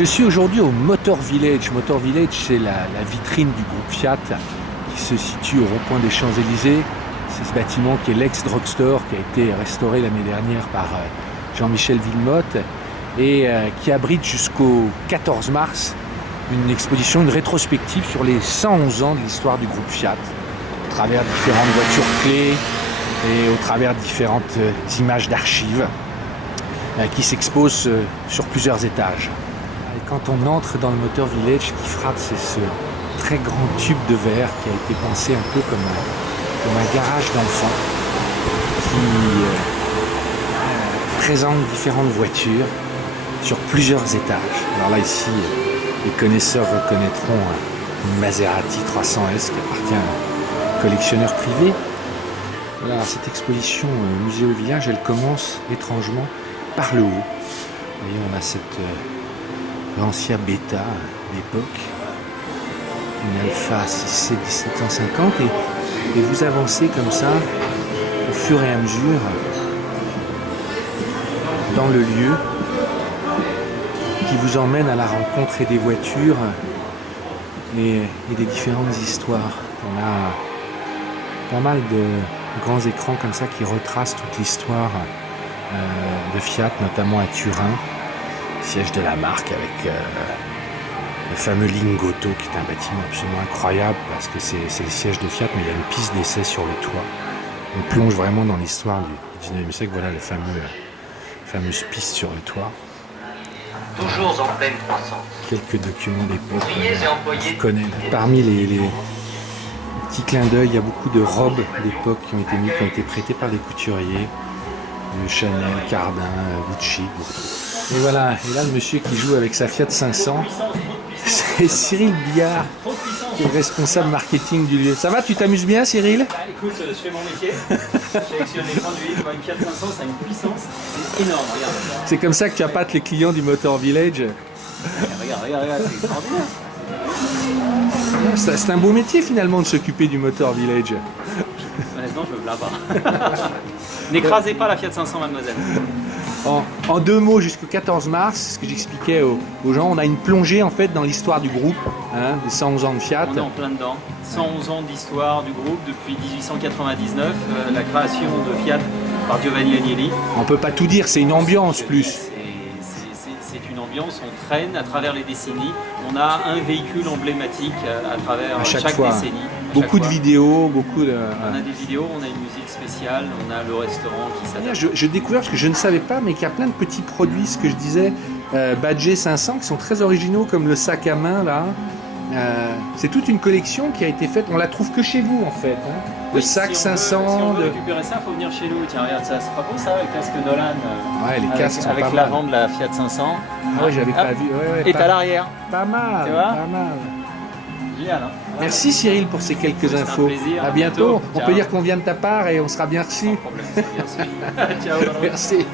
Je suis aujourd'hui au Motor Village. Motor Village, c'est la vitrine du groupe Fiat qui se situe au rond-point des Champs-Élysées. C'est ce bâtiment qui est l'ex-drugstore qui a été restauré l'année dernière par Jean-Michel Wilmotte et qui abrite jusqu'au 14 mars une exposition, une rétrospective sur les 111 ans de l'histoire du groupe Fiat, au travers différentes voitures clés et au travers différentes images d'archives qui s'exposent sur plusieurs étages. Et quand on entre dans le Motor Village, ce qui frappe, c'est ce très grand tube de verre qui a été pensé un peu comme un garage d'enfants qui présente différentes voitures sur plusieurs étages. Alors là, ici, les connaisseurs reconnaîtront une Maserati 300S qui appartient à un collectionneur privé. Voilà, cette exposition Musée au Village, elle commence étrangement par le haut. Vous voyez, on a cette Lancia Beta d'époque, une Alfa 6C 1750, et vous avancez comme ça au fur et à mesure dans le lieu qui vous emmène à la rencontre des voitures et des différentes histoires. On a pas mal de grands écrans comme ça qui retracent toute l'histoire de Fiat, notamment à Turin, siège de la marque avec le fameux Lingotto qui est un bâtiment absolument incroyable parce que c'est le siège de Fiat, mais il y a une piste d'essai sur le toit. On plonge vraiment dans l'histoire du 19e siècle. Voilà la fameuse piste sur le toit. Toujours en pleine croissance. Quelques documents d'époque qu'on connaît. Parmi les petits clins d'œil, il y a beaucoup de robes d'époque qui ont été prêtées par des couturiers. Chanel, Cardin, Gucci. Et voilà, et là le monsieur qui joue avec sa Fiat 500, c'est Cyril Biard, qui est responsable marketing du lieu. Ça va, tu t'amuses bien Cyril? Écoute, je fais mon métier, je sélectionne les conduits, je vois une Fiat 500, ça a une puissance, c'est énorme, regarde. C'est comme ça que tu appâtes les clients du Motor Village. Regarde, c'est extraordinaire. C'est un beau métier finalement de s'occuper du Motor Village. Honnêtement, je me plains pas. N'écrasez pas la Fiat 500, mademoiselle. En deux mots, jusqu'au 14 mars, ce que j'expliquais aux gens, on a une plongée en fait dans l'histoire du groupe, des 111 ans de Fiat. On est en plein dedans. 111 ans d'histoire du groupe depuis 1899, la création de Fiat par Giovanni Agnelli. On peut pas tout dire, c'est une ambiance plus. C'est une ambiance, on traîne à travers les décennies. On a un véhicule emblématique à travers chaque décennie. Beaucoup de vidéos, On a des vidéos, on a une musique spéciale, on a le restaurant qui s'adapte. Je découvre, parce que je ne savais pas, mais qu'il y a plein de petits produits, ce que je disais, Badger 500, qui sont très originaux, comme le sac à main, là. C'est toute une collection qui a été faite, on la trouve que chez vous, en fait. Le sac 500... si on veut récupérer ça, il faut venir chez nous. Tiens, regarde ça, c'est pas beau ça, le casque Nolan ouais, les casques sont avec pas l'avant mal. de la Fiat 500. Ah ouais, j'avais pas vu. Ouais, Et à l'arrière. Pas mal, Tu vois pas mal. Génial, hein. Voilà. Merci Cyril pour ces quelques infos. Un plaisir. À bientôt. On Ciao. peut dire qu'on vient de ta part et on sera bien reçus. Sans problème, merci. Ciao. Merci.